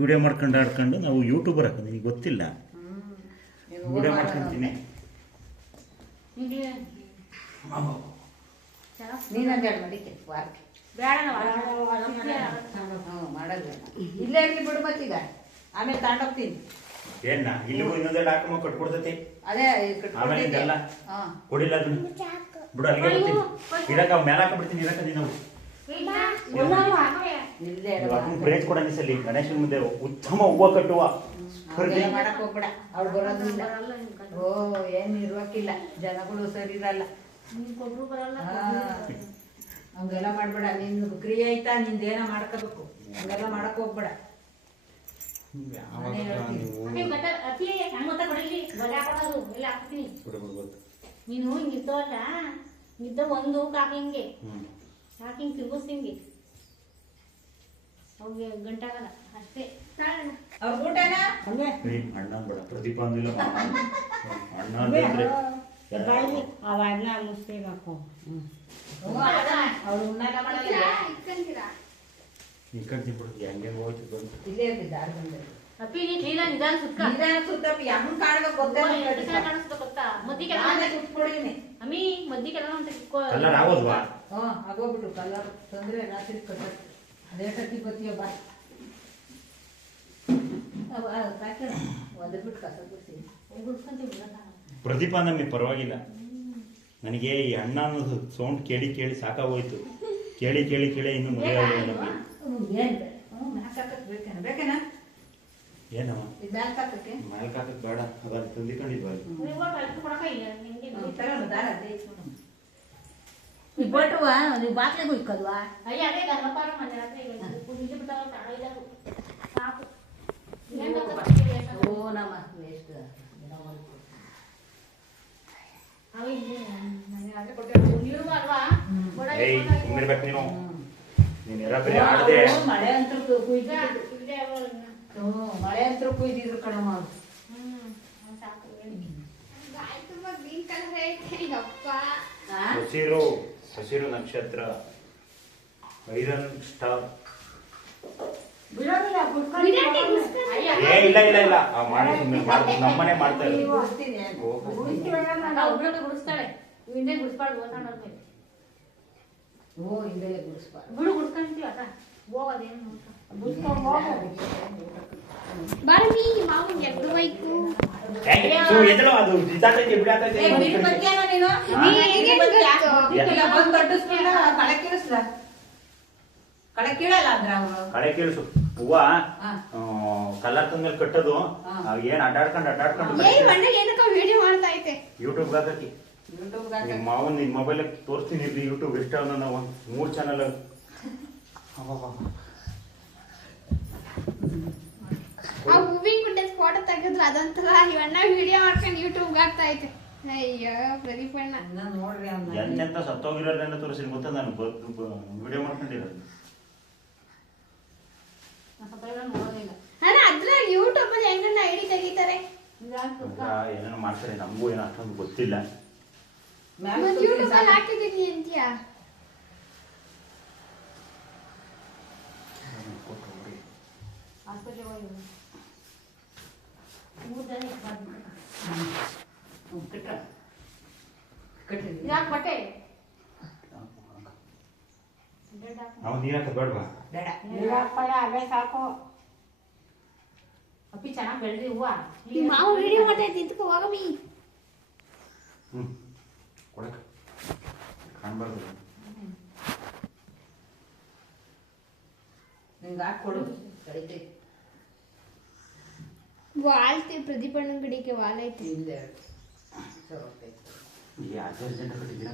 Video ಮಾಡ್ಕೊಂಡು ಆಡ್ಕೊಂಡು ನಾವು ಯೂಟ್ಯೂಬರ್ ಹಾಕೋದು ನಿನಗೆ ಗೊತ್ತಿಲ್ಲ. ವಿಡಿಯೋ ಮಾಡ್ಕೊಂತೀನಿ. ನೀನಂದ ಹೇಳು ಮಡಿಕೆ ವಾರಕ್ಕೆ. ಮಾಡೋದು ಇಲ್ಲೇ ಇರ್ಲಿ ಬಿಡು ಮತ್ತೀಗ. ಆಮೇಲೆ ತಗೊಂಡೋಗ್ತೀನಿ. ಏನ ಇಲ್ಲಿ ಇನ್ನೊಂದೆರಡು ಹಾಕಮ್ಮ ಕಟ್ಕೊಡ್ತೈತಿ ಅದೇ ಆಮೇಲೆ ಇದೆಲ್ಲ ಹಾಂ. ಕೊಡಿಲ್ಲ ಅದನ್ನ. ಬಿಡು ಅಲ್ಲಿಗೆ ಬರ್ತೀನಿ. ಇರಕ್ಕ ಮೇಲೆ ಹಾಕೊಂಡ್ಬಿಡ್ತೀನಿ ಇರಕ್ಕ ಕೊಡ ಗಣೇಶನ ಮುಂದೆ ಉತ್ತಮ ಹೂವು ಕಟ್ಟುವ. ಮಾಡಕ್ ಹೋಗ್ಬೇಡ. ಅವ್ರು ಬರೋದಿಲ್ಲ. ಓ ಏನ್ ಇರ್ಬೇಕಿಲ್ಲ ಜನಗಳು ಸರಿ ಇರಲ್ಲ. ಹಂಗೆಲ್ಲ ಮಾಡಬೇಡ ನಿನ್ ಕ್ರಿಯೆ ನಿಂದ ನಿಂದೇನ ಮಾಡ್ಕೋಬೇಕು? ಹಂಗೆಲ್ಲ ಮಾಡಕ್ ಹೋಗ್ಬೇಡ. ನೀನು ಹೇಳ್ತೀನಿ. ನೀನು ಇದ್ದ ನಿದ್ದ ಒಂದು ಕಾಕಿ ಹಿಂಗೆ ಕಾಕಿ ಹಿಂಗೆ ತಿರ್ಗಿಸ್ ಹಿಂಗೆ ಅವ್ಗೆ ಗಂಟಾಗಲ್ಲ ಅಷ್ಟೇ. ಅವ್ರ ಊಟನ? ಅಣ್ಣ ಬೇಡ ಪ್ರದೀಪ ಅಂದಿಲ್ಲ ಅಣ್ಣ ಅಂದ್ರೆ ಅವನ್ನ ಮುಸ್ಲಿಮಕ್ಕೂ ಅವ್ರು ಉಣ್ಣಲ್ಲ ಮಾಡಲ್ಲ ಈ ಕಡೆ ಬಿಡು ಹೆಂಗೆ ಹೋಯ್ತು ಬಂತು ಇಲ್ಲೇ ಇರ್ತಿದ್ದ ಆರು ಗಂಟೆ ಅಪ್ಪಿ ನೀ ಕ್ಲೀನ ನಿಧಾನ ಸುತ್ತ ನಿಧಾನ ಸುತ್ತಪ್ಪ ಹೆಂಗ್ ಕಾಣ್ಬೇಕು ಗೊತ್ತೇ ಕಾಣಿಸ್ತಾ ಗೊತ್ತಾ ಮದ್ದಿಗೆಲ್ಲ ನಾನೇ ಸುತ್ಕೊಡಿನಿ ಅಮ್ಮಿ ಮದ್ದಿಗೆಲ್ಲ ಅಂತ ಕಲ್ಲರ್ ಆಗೋದ್ವಾ ಹ್ಞೂ ಆಗೋಗ್ಬಿಟ್ಟು ಕಲರ್ ತಂದ್ರೆ ರಾತ್ರಿ ಕಟ್ಟ ಅದೇ ಟಟ್ಟಿ ಬತ್ತೀಯ ಬಾ ಅವ ಸಾಕಿಣ ಒದರ್ಬಿಟ್ಟು ಕಸ ಗುಡಿಸಿ ಗುಡ್ಸ್ಕೊಂತೀವಿ ಪ್ರದೀಪ ನಮಗೆ ಪರವಾಗಿಲ್ಲ. ನನಗೆ ಈ ಅಣ್ಣ ಅನ್ನೋದು ಸೌಂಡ್ ಕೇಳಿ ಕೇಳಿ ಸಾಕಾಗೋಯ್ತು. ಕೇಳಿ ಕೇಳಿ ಕೇಳಿ ಇನ್ನು ಮದುವೆ ನಮಗೆ ಏನಮ್ಮ ಮೇಲ್ಕಾಕಕ್ಕೆ ಬೇಡ. ಅವಾಗ ತಂದಿಕೊಂಡಿದ್ವಲ್ಲ ಈ ನೀವು ಬಾಟ್ಲಿಗೆ ಇಕ್ಕಲ್ವಾ ಅಯ್ಯ ಅದೇ ಗರ್ಭಪಾರ ಹತ್ರ ಈಗ ಇಲ್ಲಿ ಬಿಟ್ಟಾಗ ಪ್ರಾಣ ಇದ್ದಾರು ಸಾಕು ಏನ್ ಗೊತ್ತಾ? ಓ ನಮ್ಮ ವೇಸ್ಟ್ ಅವ ಇಲ್ಲಿ ಮನೆ ಹತ್ರ ಕೊಟ್ಟಿರೋ ನೀರು ಅಲ್ವಾ ಕೊಡ ಏಯ್ ಸುಮ್ಮನಿರ್ಬೇಕು ನೀನು ನೀನು. ಇರಬೇಡಿ ಆಡದೆ. ಮಳೆ ಅಂತೂ ಕುಯ್ದ ಇಲ್ಲೇ ಅವ ಇನ್ನ. ಹ್ಞೂ ಮಳೆ ಅಂತೂ ಕುಯ್ದಿದ್ರು ಕಣಮ್ಮ. ಅವ್ರು. ಹ್ಮ್ ಅವ್ನ್ ಸಾಕು ಹೇಳಿ. ಆ? ಹಸಿರು ಹಸಿರು ನಕ್ಷತ್ರ. Iron star. ಏ ಇಲ್ಲ ಇಲ್ಲ ಇಲ್ಲ. ಆ ಮಾಡಿ ಸುಮ್ಮನೆ ಮಾಡ್ಬೋದು ನಮ್ಮನೆ ಮಾಡ್ತಾ ಹಿಂದೆ ಗುಡಿಸ್ಬಾರ್ದು ಓದಾಡೋದ್ಮೇಲೆ ಓ ಇಲ್ಲೇ ಗುಡಿಸ್ಬಾರ್ದು. ಬಿಡು ಗುಡ್ಸ್ಕೊಂತೀವಿ ಹೋಗೋದೇನು ಎದ್ದು ಬೈಕು ಅದು ಇದಾಗ್ತೈತೆ, ಬಿಡಾಗ್ತೈತೆ. ಏ, ನೀನ್ ನೀನು? ನೀ ನೀನ್ ಬರ್ತೀಯಾ? ಗೊತ್ತು. ಇಲ್ಲ, ಬಂದ್? ಕಟ್ಟಿಸ್ಬಿಡ, ಕಳೆ ಕೀಳಿಸ್ಲ? ಕಳೆ ಕೀಳಲ್ಲ ಅಂದ್ರೆ ಅವ್ರು? ಕಳೆ ಕೇಳಿಸು ಹೂವ ಹಾ. ಕಲರ್ ತಂದ್ಮೇಲೆ ಕಟ್ಟೋದು. ಏನ್ ಅಡ್ಡಾಡ್ಕೊಂಡು ಅಡ್ಡಾಡ್ಕೊಂಡು ಯೂಟ್ಯೂಬ್ ಹಾಕಿ ಯೂಟ್ಯೂಬ್ ನಿಮ್ಮ ಮಾವನ್ ನಿನ್ ಮೊಬೈಲ್ ತೋರಿಸ್ತೀನಿ ಇಲ್ಲಿ ಯೂಟ್ಯೂಬ್ ಇಷ್ಟ ನಾವು ಮೂರ್ ಚಾನಲ್ ಆ ಮೂವಿಂಗ್ ಗುಡ್ಡೆ ಫೋಟೋ ತೆಗೆದ್ರು ಇವಣ್ಣ ವಿಡಿಯೋ ಮಾಡ್ಕೊಂಡು ಯೂಟ್ಯೂಬ್ಗೆ ಹಾಕ್ತಾ ಐತೆ ಅಯ್ಯೋ ಪ್ರದೀಪ್ ಅಣ್ಣ ನೋಡ್ರಿ ಅವ್ನ ಎಂತೆಂತ ಸತ್ತೋಗಿರೋದನ್ನ ತೋರಿಸಿ ಗೊತ್ತಾ? ನಾನು ವಿಡಿಯೋ ಮಾಡ್ಕೊಂಡಿರೋದು. ಅಣ್ಣ ಯೂಟ್ಯೂಬಲ್ಲಿ ಯೂಟ್ಯೂಬ್ ಐಡಿ ತೆಗಿತಾರೆ? ಏನೇನೋ ಮಾಡ್ತಾರೆ ನಮಗೂ ಏನೋ ಅಷ್ಟೊಂದು ಗೊತ್ತಿಲ್ಲ. ಮತ್ ಯೂಟ್ಯೂಬ್ ಅಲ್ಲಿ ಸಾಕು. ಹಾಕಿದೀನಿ ಅಂತೀಯ ಹಾಸ್ಪಿಟ್ಲಿಗೆ ಹೋಗಿ ಮೂರು ಜನ ಕಟ್ಟ. ಕಟ್ರಿ. ಯಾಕೆ ಬಟ್ಟೆ. ನಾವು ನೀರ್ ಹಾಕೋದ್ ಬೇಡ್ವಾ ಬೇಡ ಅವೇ ಸಾಕು ಅಪ್ಪಿ ಚೆನ್ನಾಗಿ ಬೆಳೆದಿ ಹೂವ ಮಾವು ಮಾವ ವಿಡಿಯೋ ಮಾಡ್ತಾ ಇದಕ್ಕೆ ಹೋಗಮಿ ಹ್ಮ್ ಕೊಡಕ ಕಾಣ್ಬಾರ್ದು ನಿಂಗೆ ಹಾಕ್ಕೊಡು ಕಡಿತೈತಿ ವಾಲ್ತಿ ಪ್ರದೀಪ್ ಅಣ್ಣನ ಗಡಿಗೆ ವಾಲ್ ಐತೆ ಇಲ್ಲೇ ಚಲೋ ಐತಿ. ಈ ಅರ್ಜೆಂಟ್ ಕಟ್ಟಿದ್ದೀರಾ